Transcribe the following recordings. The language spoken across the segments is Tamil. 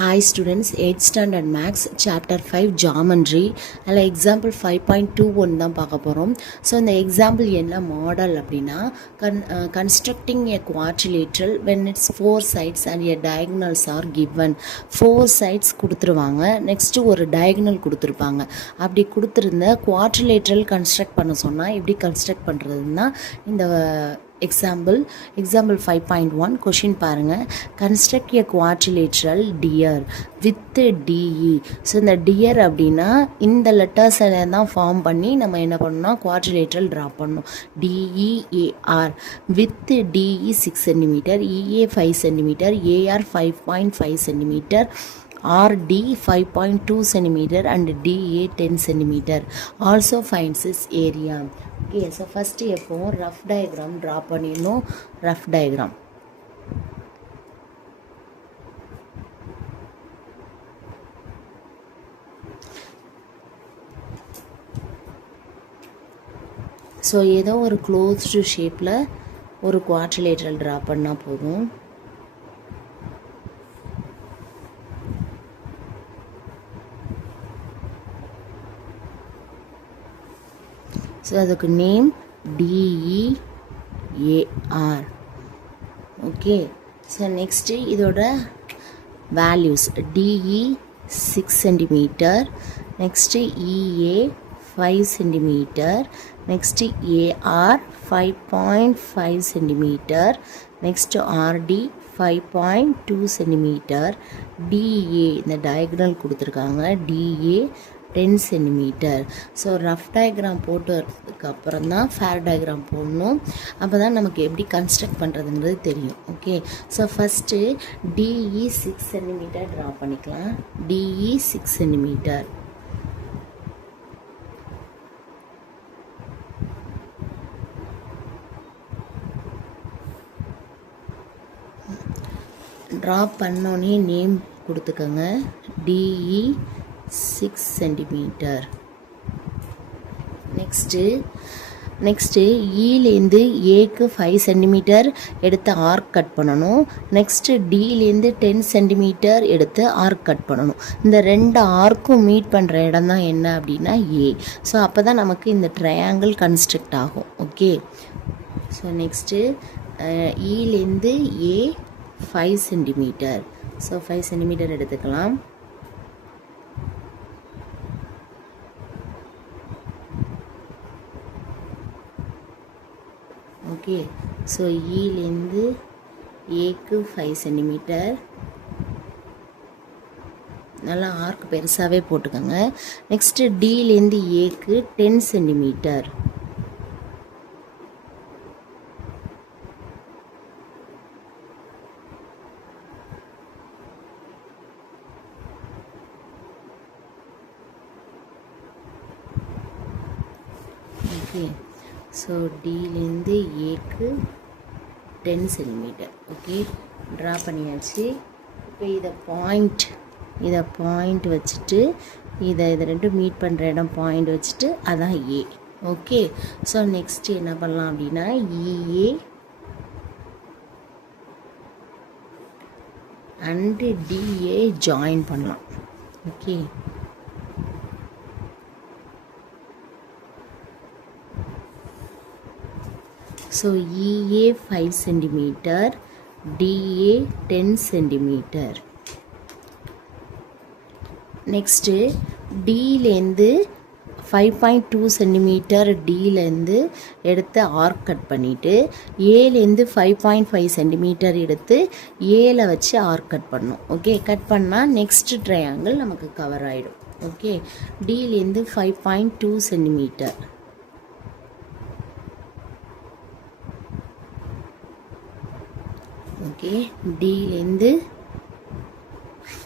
Hi students, 8th standard maths chapter 5 geometry அதில் example 5.21 தான் பார்க்க போகிறோம். ஸோ இந்த எக்ஸாம்பிள் என்ன மாடல் அப்படின்னா constructing a quadrilateral when its 4 sides and a diagonals are given. 4 sides கொடுத்துருவாங்க, நெக்ஸ்ட்டு ஒரு diagonal கொடுத்துருப்பாங்க. அப்படி கொடுத்துருந்த quadrilateral construct பண்ண சொன்னால் எப்படி construct பண்ணுறதுன்னா இந்த example 5.1 question பாருங்க. construct a quadrilateral deer with DE. So இந்த deer அப்படின்னா இந்த லெட்டர்ஸ் தான் ஃபார்ம் பண்ணி நம்ம என்ன பண்ணோம்னா quadrilateral ட்ரா பண்ணணும். DEAR with DE 6 cm, EA 5 cm, AR 5.5 cm, RD 5.2 cm and DA 10 cm. Also finds its area. Okay, so first எப்போ rough diagram draw பண்ணிடணும். rough diagram ஸோ ஏதோ ஒரு க்ளோஸ்டு ஷேப்பில் ஒரு குவாட்ரிலேட்ரல் ட்ரா பண்ணால் போதும். ஸோ அதுக்கு name DEAR. Okay, so next இதோட values DE 6 cm, next EA 5 cm, next AR 5.5 cm, next RD 5.2 cm, DA இந்த டயக்னல் கொடுத்துருக்காங்க DA 10 cm. So rough diagram போட்டு வரதுக்கு அப்புறம் தான் ஃபேர் டயக்ராம் போடணும். அப்போ தான் நமக்கு எப்படி கன்ஸ்ட்ரக்ட் பண்ணுறதுங்கிறது தெரியும். Okay, so first DE 6 cm draw பண்ணிக்கலாம். DE 6 cm. ட்ரா பண்ணோன்னே நேம் கொடுத்துக்கோங்க. DE 6 cm. நெக்ஸ்ட்டு ஈலேருந்து ஏக்கு 5 cm எடுத்து ஆர்க் கட் பண்ணணும். நெக்ஸ்ட்டு டிலேருந்து 10 cm எடுத்து ஆர்க் கட் பண்ணணும். இந்த ரெண்டு ஆர்க்கும் மீட் பண்ணுற இடம் தான் என்ன அப்படின்னா ஏ. ஸோ அப்போ தான் நமக்கு இந்த ட்ரையாங்கிள் கன்ஸ்ட்ரக்ட் ஆகும். ஓகே, ஸோ நெக்ஸ்ட்டு ஈலேருந்து ஏ 5 cm. ஸோ 5 cm எடுத்துக்கலாம். ஓகே, ஸோ ஈலேருந்து ஏக்கு 5 cm. நல்லா ஆர்க் பெருசாகவே போட்டுக்கோங்க. நெக்ஸ்ட்டு டிலேருந்து ஏக்கு 10 cm. ஓகே, ஸோ டிலேருந்து ஏக்கு 10 cm. ஓகே, ட்ரா பண்ணியாச்சு. இப்போ இதை பாயிண்ட் வச்சுட்டு இதை ரெண்டும் மீட் பண்ணுற இடம் பாயிண்ட் வச்சுட்டு அதான் ஏ. ஓகே, ஸோ நெக்ஸ்ட் என்ன பண்ணலாம் அப்படின்னா EA அண்டு DA ஜாயின் பண்ணலாம். Okay, so EA 5 cm, DA 10 cm. Next டிலேருந்து 5.2 cm டிலேருந்து எடுத்து ஆர்க் கட் பண்ணிவிட்டு ஏலேருந்து 5.5 cm எடுத்து ஏல வச்சு ஆர்க் கட் பண்ணணும். ஓகே, கட் பண்ணால் நெக்ஸ்ட் ட்ரையாங்கிள் நமக்கு கவர் ஆகிடும். ஓகே, டிலேருந்து 5.2 cm. ஓகே, டிலேருந்து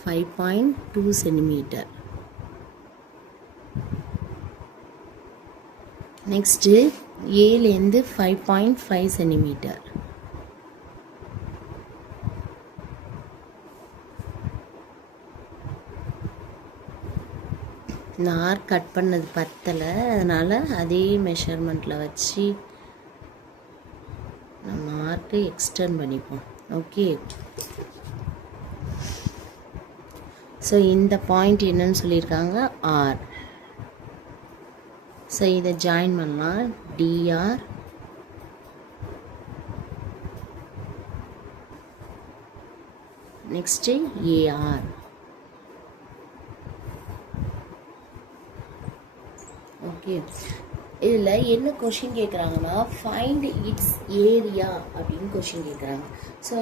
5.2 cm. நெக்ஸ்ட்டு ஏலேருந்து 5.5 cm. நான் ஆர்க் கட் பண்ணது பத்தலை, அதனால் அதே மெஷர்மெண்ட்டில் வச்சு நம்ம ஆர்க்கை எக்ஸ்டெண்ட் பண்ணிப்போம். ஓகே, ஸோ இந்த பாயிண்ட் என்னன்னு சொல்லியிருக்காங்க ஆர். ஸோ இதை ஜாயின் பண்ணலாம். DR next AR. ஓகே, இதில் என்ன கொஷின் கேட்குறாங்கன்னா ஃபைண்ட் இட்ஸ் ஏரியா அப்படின்னு கொஷின் கேட்குறாங்க. ஸோ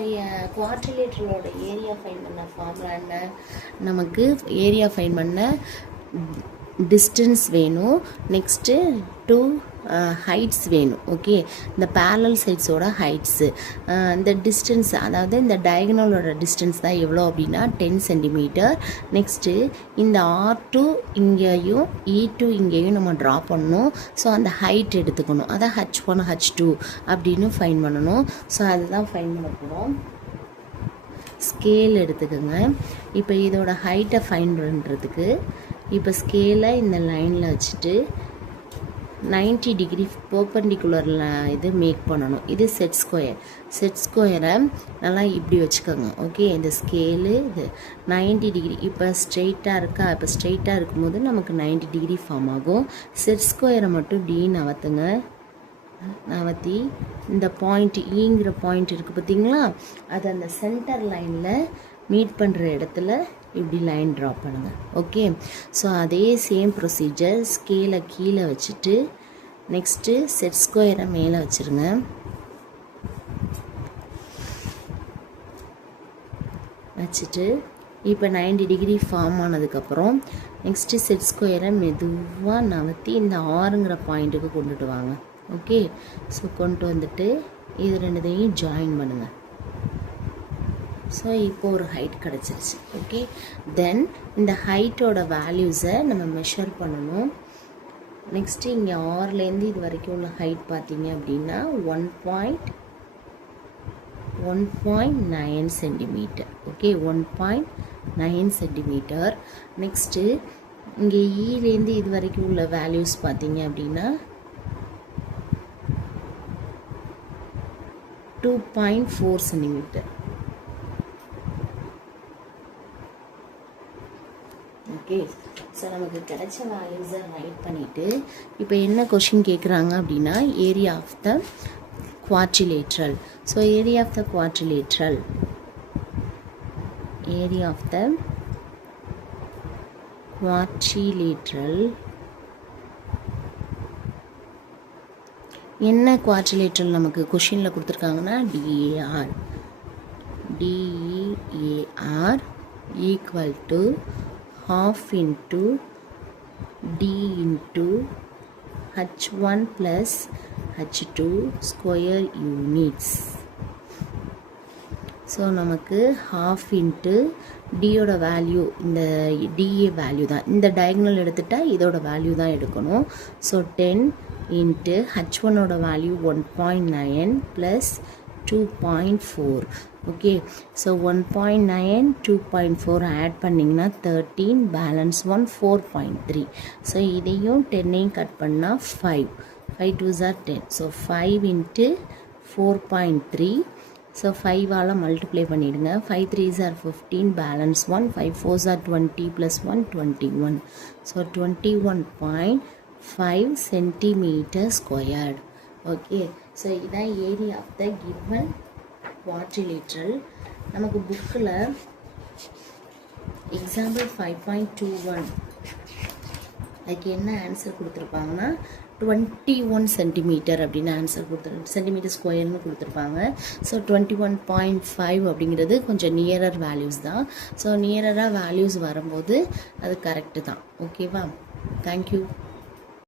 குவாட்ரிலேட்டரோட ஏரியா ஃபைண்ட் பண்ண ஃபார்முலா என்ன? நமக்கு ஏரியா ஃபைண்ட் பண்ண டிஸ்டன்ஸ் வேணும், நெக்ஸ்ட்டு 2 ஹைட்ஸ் வேணும். ஓகே, இந்த பேரலல் சைட்ஸோட ஹைட்ஸு, இந்த டிஸ்டன்ஸ் அதாவது இந்த டயகனலோட டிஸ்டன்ஸ் தான் எவ்வளோ அப்படின்னா 10 சென்டிமீட்டர். நெக்ஸ்ட்டு இந்த R2 இங்கேயும் E2 இங்கேயும் நம்ம ட்ரா பண்ணணும். ஸோ அந்த ஹைட் எடுத்துக்கணும், அதான் H1 H2 அப்படின்னு ஃபைன் பண்ணணும். ஸோ அதுதான் ஃபைன் பண்ண போகிறோம். ஸ்கேல் எடுத்துக்கோங்க. இப்போ இதோட ஹைட்டை ஃபைன் பண்ணுறதுக்கு இப்போ ஸ்கேலை இந்த லைனில் வச்சுட்டு 90 டிகிரி பர்பெண்டிகுலரில் இது மேக் பண்ணணும். இது செட் ஸ்கொயரை நல்லா இப்படி வச்சுக்கோங்க. ஓகே, இந்த ஸ்கேலு இது 90 டிகிரி இப்போ ஸ்ட்ரெயிட்டாக இருக்கா? இப்போ ஸ்ட்ரெயிட்டாக இருக்கும்போது நமக்கு 90 டிகிரி ஃபார்ம் ஆகும். செட் ஸ்கொயரை மட்டும் இப்படி நவத்தி இந்த பாயிண்ட் ஈங்கிற பாயிண்ட் இருக்குது பார்த்தீங்களா, அது அந்த சென்டர் லைனில் மீட் பண்ணுற இடத்துல இப்படி லைன் ட்ரா பண்ணுங்கள். ஓகே, ஸோ அதே சேம் ப்ரொசீஜர். ஸ்கேலை கீழே வச்சுட்டு நெக்ஸ்ட்டு செட் ஸ்கொயரை மேலே வச்சுருங்க. வச்சுட்டு இப்போ 90 டிகிரி ஃபார்ம் ஆனதுக்கப்புறம் நெக்ஸ்ட்டு செட் ஸ்கொயரை மெதுவாக நவற்றி இந்த ஆறுங்கிற பாயிண்ட்டுக்கு கொண்டுட்டு வாங்க. ஓகே, ஸோ கொண்டு வந்துட்டு இது ரெண்டுத்தையும் ஜாயின் பண்ணுங்கள். ஸோ இப்போ ஒரு ஹைட் கிடச்சிருச்சு. ஓகே, தென் இந்த ஹைட்டோட வேல்யூஸை நம்ம மெஷர் பண்ணணும். நெக்ஸ்ட்டு இங்கே ஆறுலேருந்து இது வரைக்கும் உள்ள ஹைட் பார்த்தீங்க அப்படின்னா 1.9 சென்டிமீட்டர். Okay, 1.9 centimetre. நெக்ஸ்ட்டு இங்கே ஈலேருந்து இது வரைக்கும் உள்ள வேல்யூஸ் பார்த்தீங்க அப்படின்னா 2.4 சென்டிமீட்டர். ஓகே, ஸோ நமக்கு கிடைச்ச வேல்யூஸை ரைட் பண்ணிவிட்டு இப்போ என்ன கொஷின் கேட்குறாங்க அப்படின்னா area of the quadrilateral. So area of the quadrilateral என்ன குவாட்ரிலேட்ரல் நமக்கு கொஷினில் கொடுத்துருக்காங்கன்னா DEAR equal to half into D into H1 plus H2 square units. So நமக்கு half into டியோட வேல்யூ இந்த டிஏ வேல்யூ தான், இந்த டயகனல் எடுத்துட்டால் இதோட வேல்யூ தான் எடுக்கணும். ஸோ 10 இன்ட்டு H1ஓட value 1.9 plus 2.4. Okay, so 1.9 2.4 add பண்ணிங்கன்னா 13, பேலன்ஸ் 1 4.3. ஸோ இதையும் 10ஐயும் கட் பண்ணால் 5 2s are 10. So 5 into 4.3. So 5ஆல் மல்டிப்ளை பண்ணிவிடுங்க. 5 3s are 15, balance 1 5 4s are 20 plus 1 21. So 21.5 centimetre squared. Okay, so இதுதான் area of the given quadrilateral. நமக்கு புக்கில் எக்ஸாம்பிள் 5.21 அதுக்கு என்ன ஆன்சர் கொடுத்துருப்பாங்கன்னா 21 சென்டிமீட்டர் அப்படின்னு ஆன்சர் சென்டிமீட்டர் ஸ்கொயர்னு கொடுத்துருப்பாங்க. ஸோ 21.5 அப்படிங்கிறது கொஞ்சம் நியரர் வேல்யூஸ் தான். ஸோ நியரராக வேல்யூஸ் வரும்போது அது கரெக்டு தான். ஓகேவா? தேங்க்யூ.